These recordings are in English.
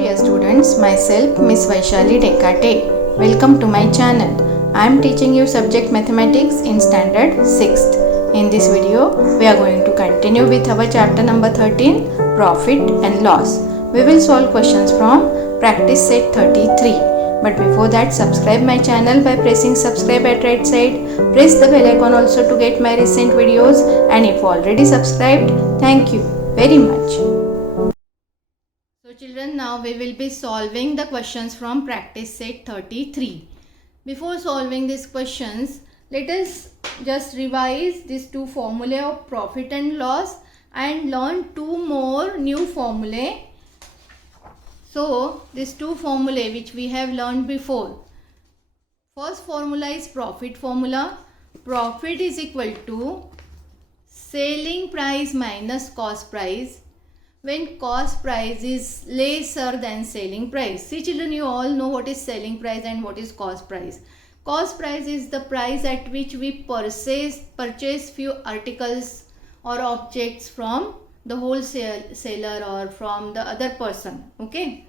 dear students, myself Miss Vaishali Dekate. Welcome to my channel. I am teaching you subject mathematics in standard 6th. In this video, we are going to continue with our chapter number 13, profit and loss. We will solve questions from practice set 33. But before that, subscribe my channel by pressing subscribe at right side. Press the bell icon also to get my recent videos, and if already subscribed, thank you very much. So children, now we will be solving the questions from practice set 33. Before solving these questions, let us just revise these two formulae of profit and loss and learn two more new formulae. So these two formulae which we have learned before. First formula is profit formula. Profit is equal to selling price minus cost price when cost price is lesser than selling price. See children, you all know what is selling price and what is cost price. Cost price is the price at which we purchase few articles or objects from the wholesaler or from the other person. Okay,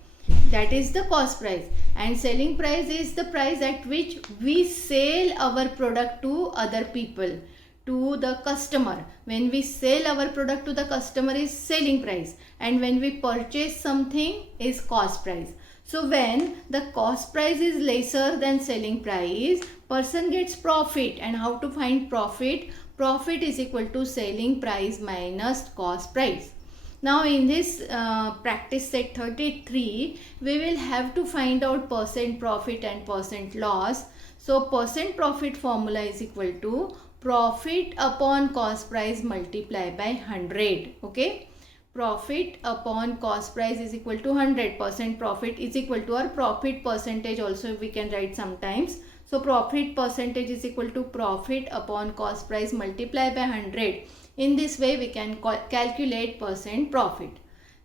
that is the cost price. And selling price is the price at which we sell our product to other people, to the customer. When we sell our product to the customer is selling price, and when we purchase something is cost price. So when the cost price is lesser than selling price, person gets profit. And how to find profit? Profit is equal to selling price minus cost price. Now in this practice set 33, we will have to find out percent profit and percent loss. So percent profit formula is equal to profit upon cost price multiplied by 100. Okay, profit upon cost price is equal to 100%. Profit is equal to our profit percentage also we can write sometimes. So profit percentage is equal to profit upon cost price multiplied by 100. In this way we can calculate percent profit.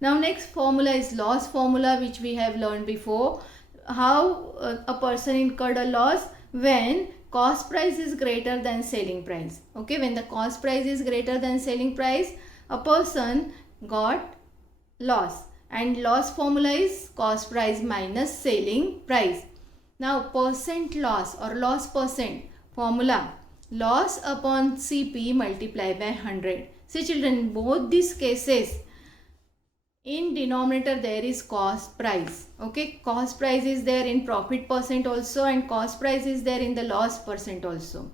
Now next formula is loss formula, which we have learned before. How a person incurred a loss? When cost price is greater than selling price. Okay, when the cost price is greater than selling price, a person got loss, and loss formula is cost price minus selling price. Now percent loss or loss percent formula, loss upon CP multiplied by 100. See children, both these cases, in denominator there is cost price. Okay, cost price is there in profit percent also, and cost price is there in the loss percent also.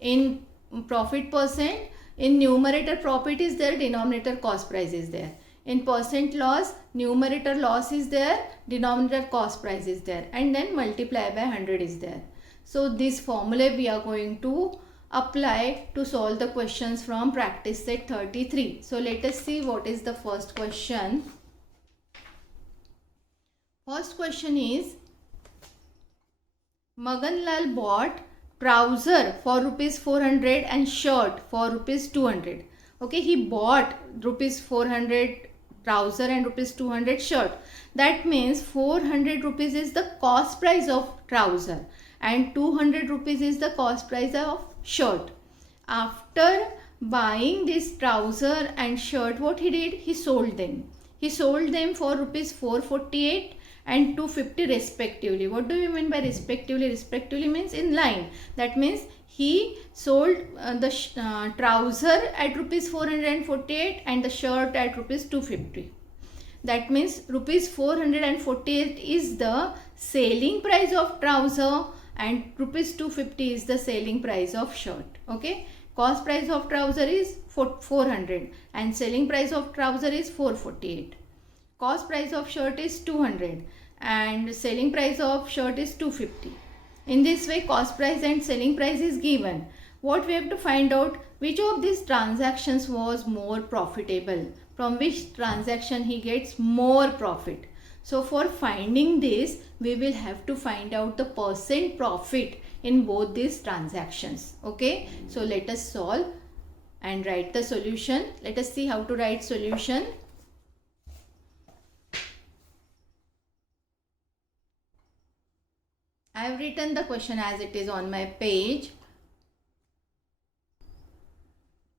In profit percent, in numerator profit is there, denominator cost price is there. In percent loss, numerator loss is there, denominator cost price is there, and then multiply by 100 is there. So this formula we are going to apply to solve the questions from practice set 33. So let us see what is the first question. First question is, Maganlal bought trouser for rupees 400 and shirt for rupees 200. Okay, he bought rupees 400 trouser and rupees 200 shirt. That means 400 rupees is the cost price of trouser and 200 rupees is the cost price of shirt. After buying this trouser and shirt, what he did? He sold them. He sold them for rupees 448 and 250 respectively. What do you mean by respectively? Respectively means in line. That means he sold the trouser at rupees 448 and the shirt at rupees 250. That means rupees 448 is the selling price of trouser and rupees 250 is the selling price of shirt. Okay, cost price of trouser is 400 and selling price of trouser is 448. Cost price of shirt is 200 and selling price of shirt is 250. In this way, cost price and selling price is given. What we have to find out, which of these transactions was more profitable, from which transaction he gets more profit. So for finding this, we will have to find out the percent profit in both these transactions. Okay, so let us solve and write the solution. Let us see how to write solution. I have written the question as it is on my page.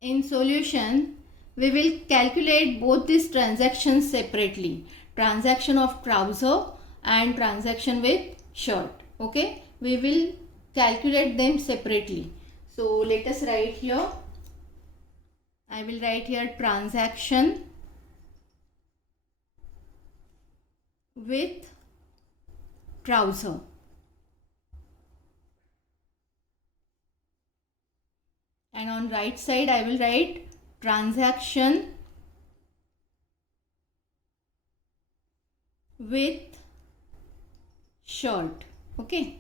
In solution, we will calculate both these transactions separately. transaction of trouser and transaction with shirt. Okay, we will calculate them separately. So let us write here. I will write here transaction with trouser. And on right side I will write transaction with shirt. Okay.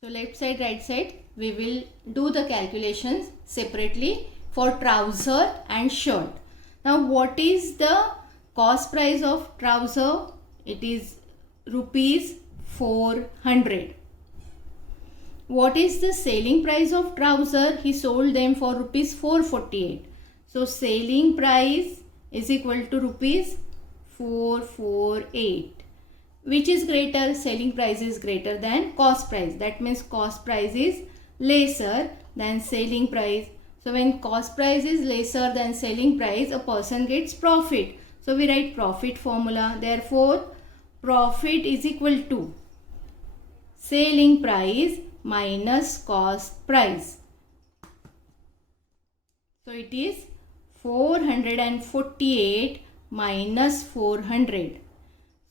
So left side, right side, we will do the calculations separately for trouser and shirt. Now what is the cost price of trouser? It is rupees 400. What is the selling price of trouser? He sold them for rupees 448. So selling price is equal to rupees 448. Which is greater? Selling price is greater than cost price. That means cost price is lesser than selling price. So when cost price is lesser than selling price, a person gets profit. So we write profit formula. Therefore, profit is equal to selling price minus cost price. So it is 448 minus 400.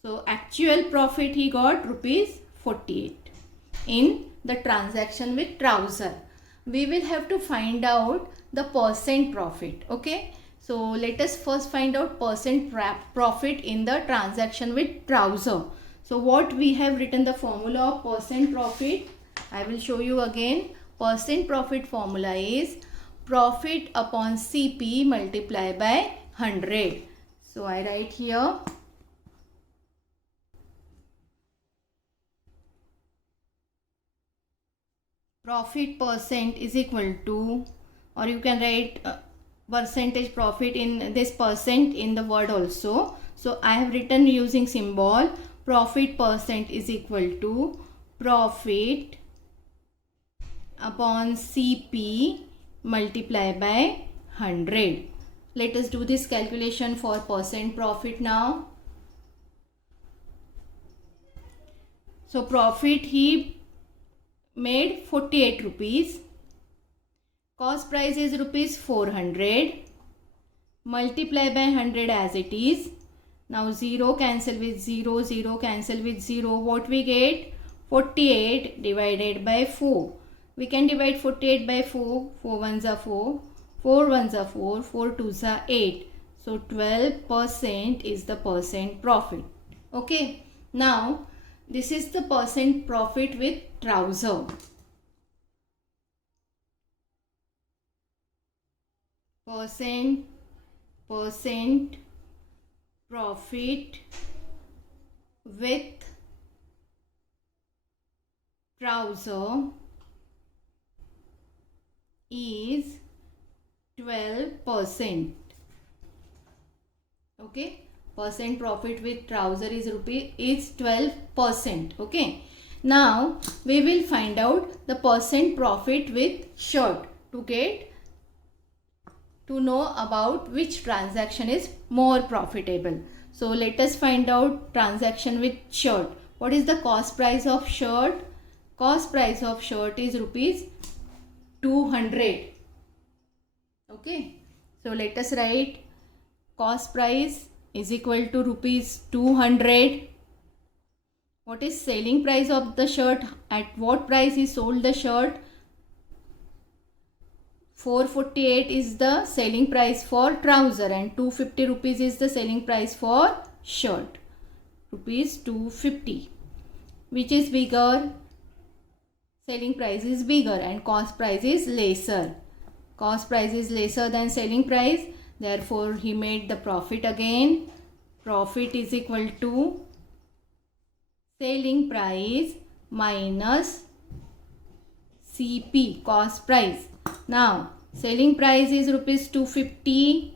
So actual profit he got rupees 48 in the transaction with trouser. We will have to find out the percent profit. Okay. So let us first find out percent profit in the transaction with trouser. So what we have written the formula of percent profit. I will show you again. Percent profit formula is profit upon CP multiplied by 100. So I write here profit percent is equal to, or you can write percentage profit in this percent in the word also. So I have written using symbol. Profit percent is equal to profit upon CP multiplied by 100. Let us do this calculation for percent profit now. So profit he made 48 rupees. Cost price is rupees 400. Multiply by 100 as it is. Now 0 cancel with 0, 0 cancel with 0. What we get? 48 divided by 4. We can divide 48 by 4. 4 ones are 4. 4 ones are 4. 4 twos are 8. So 12% is the percent profit. Okay. Now this is the percent profit with trouser. Percent profit with trouser is 12%. Okay, percent profit with trouser is 12%. Okay, now we will find out the percent profit with shirt to know about which transaction is more profitable. So let us find out transaction with shirt. What is the cost price of shirt? Cost price of shirt is rupees 200. Okay, so let us write cost price is equal to rupees 200. What is selling price of the shirt? At what price he sold the shirt? 448 is the selling price for trouser and 250 rupees is the selling price for shirt. Rupees 250. Which is bigger? Selling price is bigger and cost price is lesser. Cost price is lesser than selling price. Therefore, he made the profit again. Profit is equal to selling price minus CP, cost price. Now, selling price is rupees 250.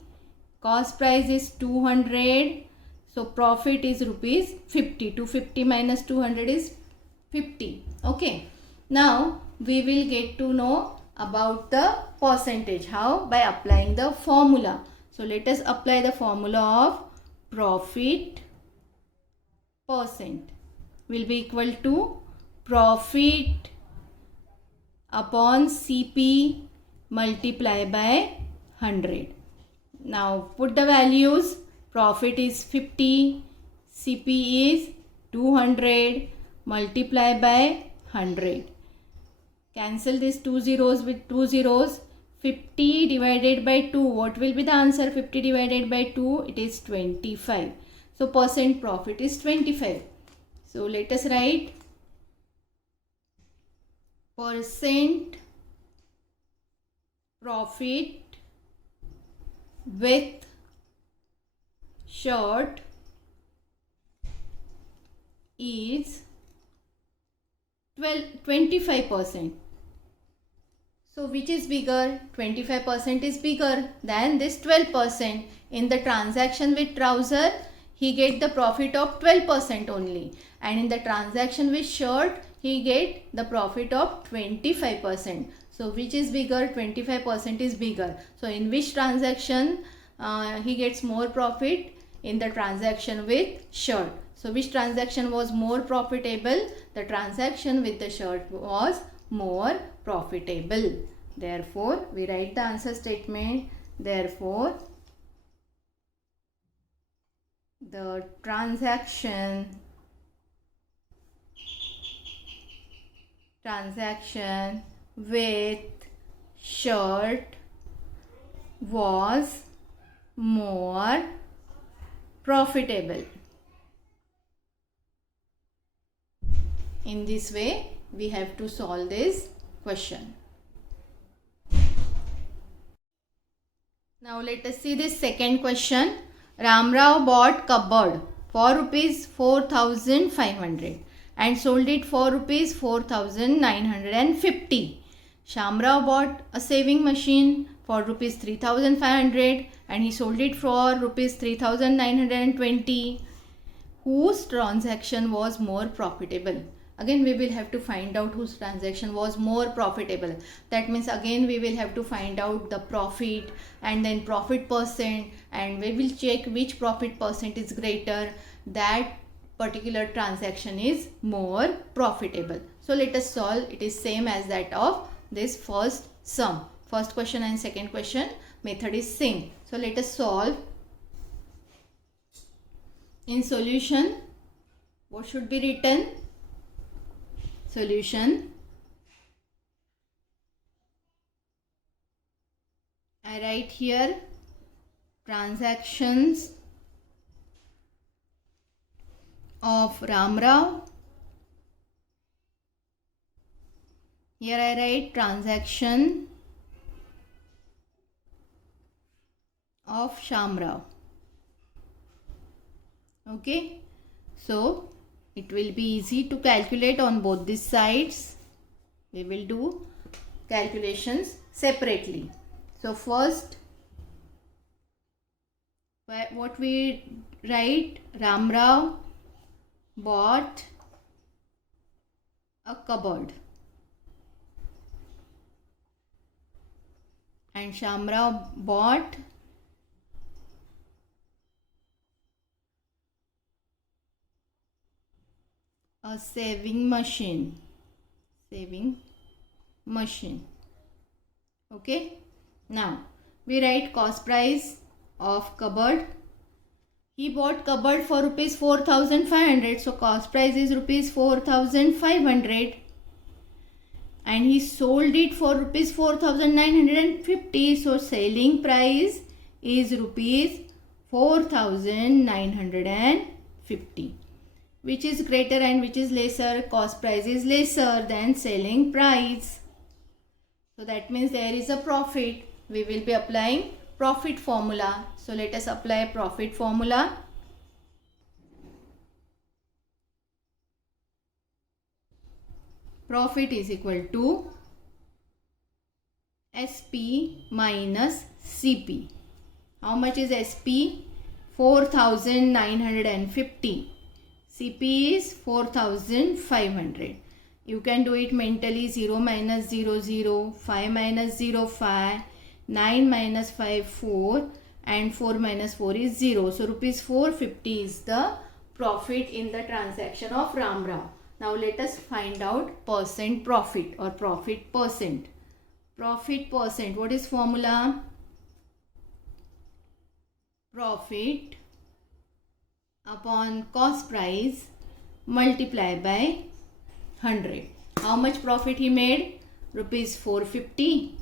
Cost price is 200. So, profit is rupees 50. 250 minus 200 is 50. Okay. Now, we will get to know about the percentage. How? By applying the formula. So, let us apply the formula of profit percent will be equal to profit upon CP multiply by 100. Now put the values. Profit is 50, CP is 200, multiply by 100. Cancel these two zeros with two zeros. 50 divided by 2. What will be the answer? 50 divided by 2. It is 25. So percent profit is 25. So let us write percent profit with shirt is 25%. So which is bigger? 25% is bigger than this 12%. In the transaction with trouser, he get the profit of 12% only, and in the transaction with shirt, he get the profit of 25%. So which is bigger? 25% is bigger. So in which transaction he gets more profit? In the transaction with shirt. So which transaction was more profitable? The transaction with the shirt was more profitable. Therefore, we write the answer statement. Therefore, the transaction with shirt was more profitable. In this way, we have to solve this question. Now let us see this second question. Ramrao bought cupboard for rupees 4,500 and sold it for rupees 4,950. Shamrao bought a saving machine for rupees 3,500 and he sold it for rupees 3,920. Whose transaction was more profitable? Again, we will have to find out whose transaction was more profitable. That means again we will have to find out the profit and then profit percent, and we will check which profit percent is greater. That particular transaction is more profitable. So let us solve. It is same as that of this first sum. First question and second question method is same. So let us solve. In solution, what should be written? Solution. I write here transactions of Ramrao. Here I write transaction of Shamrao. Okay, so it will be easy to calculate on both these sides. We will do calculations separately. So first, what we write? Ramrao bought a cupboard and Shamrao bought a saving machine. Okay, now we write cost price of cupboard. He bought cupboard for rupees 4,500, so cost price is rupees 4,500, and he sold it for rupees 4,950, so selling price is rupees 4,950. Which is greater and which is lesser? Cost price is lesser than selling price. So that means there is a profit. We will be applying profit formula. So let us apply profit formula. Profit is equal to SP minus CP. How much is SP? 4,950. CP is 4,500. You can do it mentally. 0 minus 0, 0, 5 minus 0, 5, 9 minus 5, 4, and 4 minus 4 is 0. So rupees 450 is the profit in the transaction of Ram Rao. Now let us find out percent profit or profit percent. Profit percent, what is formula? Profit upon cost price multiply by 100. How much profit he made? Rupees 450.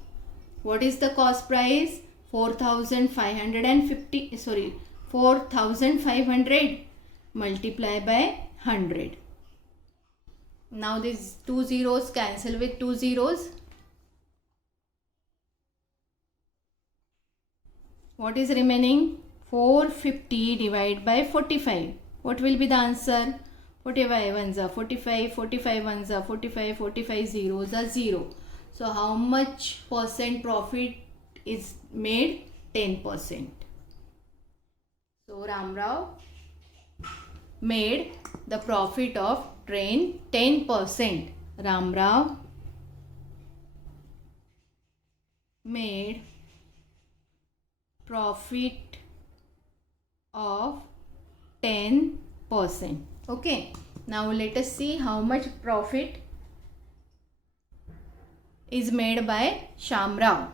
What is the cost price? 4,500 multiply by 100. Now these two zeros cancel with two zeros. What is remaining? 450 divided by 45. What will be the answer? 45 ones are 45, 45 ones are 45, 45 zeros are 0. So how much percent profit is made? 10%. So Ram Rao made the profit of train 10%. Ram Rao made profit of 10%. Okay, now let us see how much profit is made by Shyam Rao.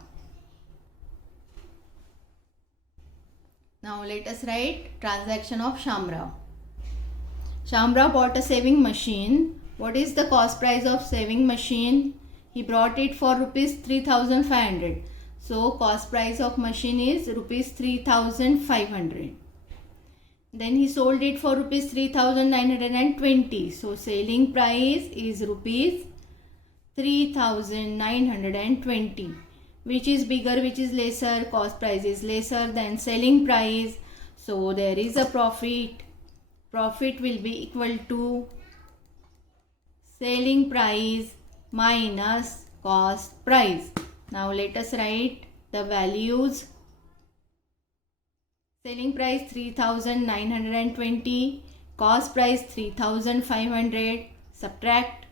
Now let us write transaction of Shyam Rao. Shyam Rao bought a sewing machine. What is the cost price of sewing machine? He brought it for rupees 3,500. So cost price of machine is rupees 3,500. Then he sold it for rupees 3,920. So selling price is rupees 3,920. Which is bigger, which is lesser? Cost price is lesser than selling price. So there is a profit. Profit will be equal to selling price minus cost price. Now let us write the values. Selling price 3,920, cost price 3,500. Subtract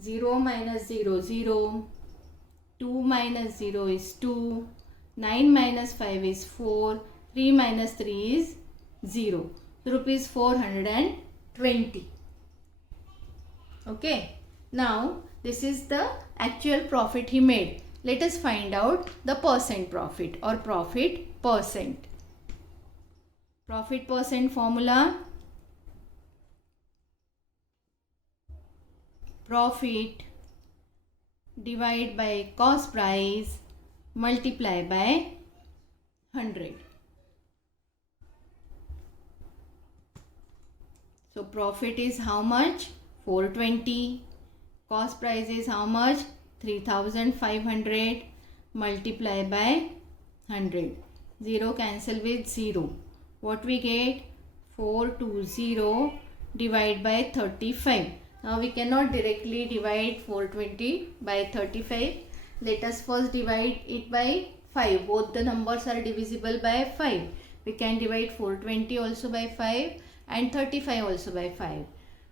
0 minus 0, 0. 2 minus 0 is 2. 9 minus 5 is 4. 3 minus 3 is 0. So rupees 420. Okay. Now this is the actual profit he made. Let us find out the percent profit or profit percent. Profit percent formula. Profit divide by cost price multiply by 100. So profit is how much? 420. Cost price is how much? 3,500 multiply by 100. 0 cancel with 0. What we get? 420 divide by 35. Now we cannot directly divide 420 by 35. Let us first divide it by 5. Both the numbers are divisible by 5. We can divide 420 also by 5 and 35 also by 5.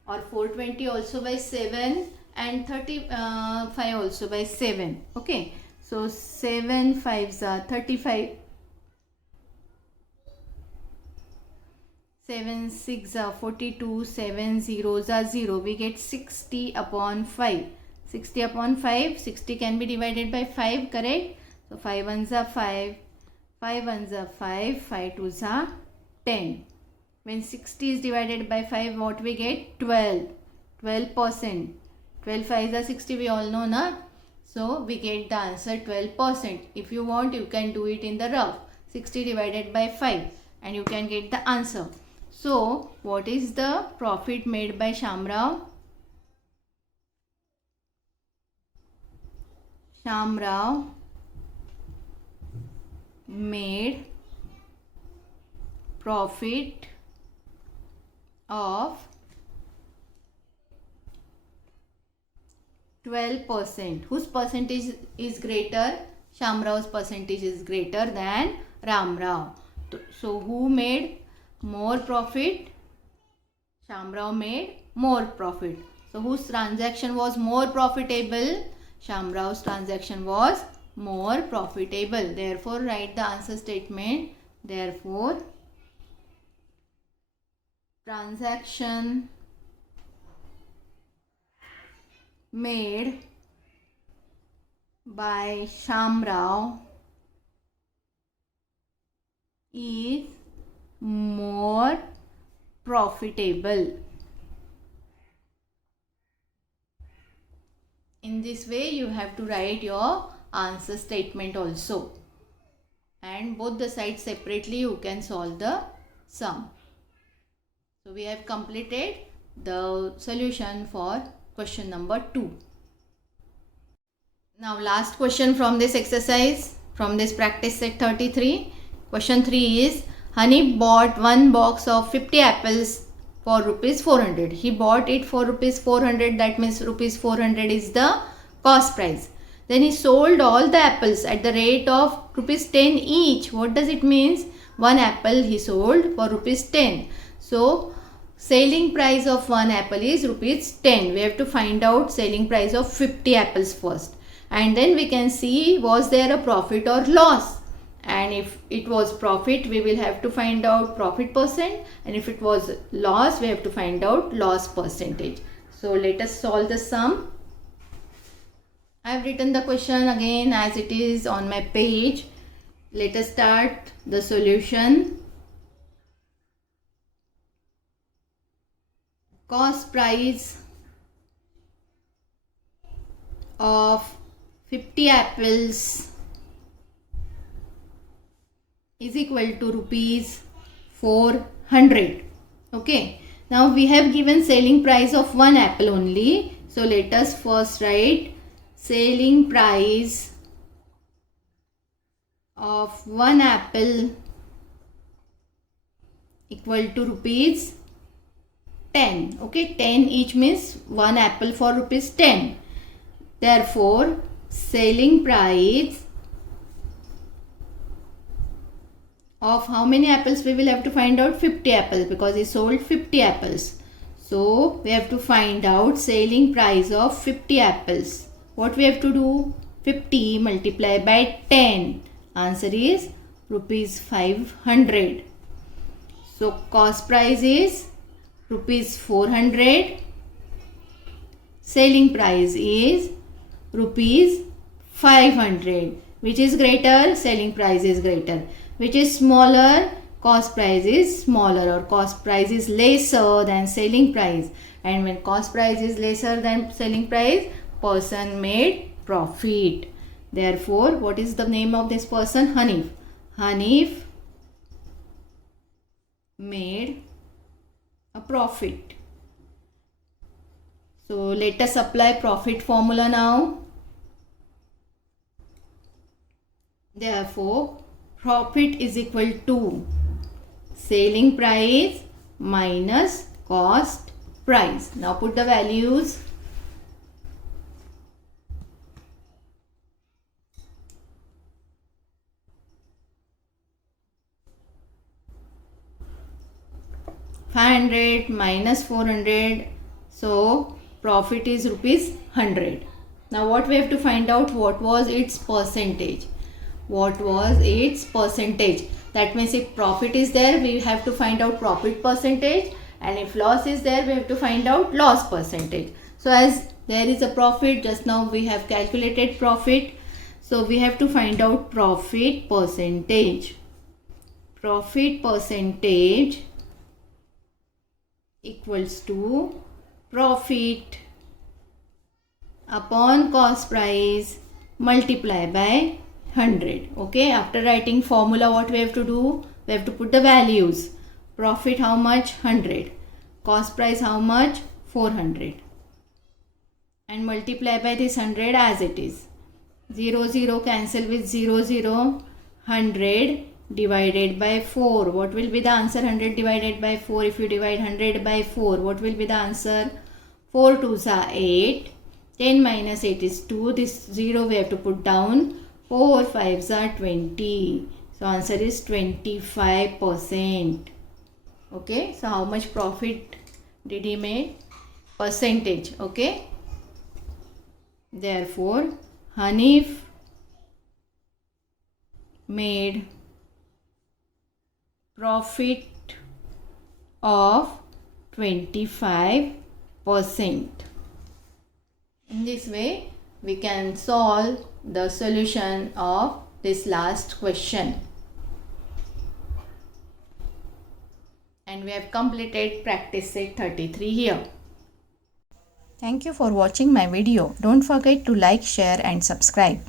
Or 420 also by 7 and 35 also by 7. Okay. So 7 5s are 35. 7 6 are 42, 7 zeros are 0. We get 60 upon 5. 60 upon 5, 60 can be divided by 5, correct? So 5 ones are 5, 5 ones are 5, 5 twos are 10. When 60 is divided by 5, what we get? 12. 12%. 12 5s are 60, we all know, na? So we get the answer 12%. If you want, you can do it in the rough. 60 divided by 5 and you can get the answer. So, what is the profit made by Shyam Rao? Shyam Rao made profit of 12%. Whose percentage is greater? Shyam Rao's percentage is greater than Ram Rao. So, who made more profit? Shyam Rao made more profit. So whose transaction was more profitable? Shyam Rao's transaction was more profitable. Therefore write the answer statement Therefore, transaction made by Shamrao is more profitable. In this way, you have to write your answer statement also, and both the sides separately you can solve the sum. So we have completed the solution for question number 2. Now last question from this exercise, from this practice set 33. Question 3 is, Hanif bought one box of 50 apples for rupees 400. He bought it for rupees 400, that means rupees 400 is the cost price. Then he sold all the apples at the rate of rupees 10 each. What does it mean? One apple he sold for rupees 10. So selling price of one apple is rupees 10. We have to find out selling price of 50 apples first, and then we can see was there a profit or loss. And if it was profit, we will have to find out profit percent, and if it was loss, we have to find out loss percentage. So let us solve the sum. I have written the question again as it is on my page. Let us start the solution. Cost price of 50 apples is equal to rupees 400. Okay, now we have given selling price of one apple only. So let us first write selling price of one apple equal to rupees 10. Okay, 10 each means one apple for rupees 10. Therefore, selling price of how many apples we will have to find out? 50 apples, because he sold 50 apples. So we have to find out selling price of 50 apples. What we have to do? 50 multiplied by 10. Answer is rupees 500. So cost price is rupees 400. Selling price is rupees 500. Which is greater? Selling price is greater. Which is smaller? Cost price is smaller, or cost price is lesser than selling price. And when cost price is lesser than selling price, person made profit. Therefore, what is the name of this person? Hanif. Hanif made a profit. So let us apply profit formula now. Therefore, profit is equal to selling price minus cost price. Now put the values. $500 minus 400. So profit is rupees 100. Now what we have to find out? What was its percentage? What was its percentage? That means if profit is there, we have to find out profit percentage, and if loss is there, we have to find out loss percentage. So as there is a profit, just now we have calculated profit, so we have to find out profit percentage. Profit percentage equals to profit upon cost price multiply by 100. Okay, after writing formula, what we have to do? We have to put the values. Profit how much? 100. Cost price how much? 400. And multiply by this 100 as it is. 0, 0 cancel with 0, 0. 100 divided by 4. What will be the answer? 100 divided by 4. If you divide 100 by 4, what will be the answer? 4 2s are 8. 10 minus 8 is 2. This 0 we have to put down. 4 5s are 20. So answer is 25%. Okay. So how much profit did he make? Percentage. Okay. Therefore, Hanif made profit of 25%. In this way, we can solve the solution of this last question. And we have completed practice set 33 here. Thank you for watching my video. Don't forget to like, share and subscribe.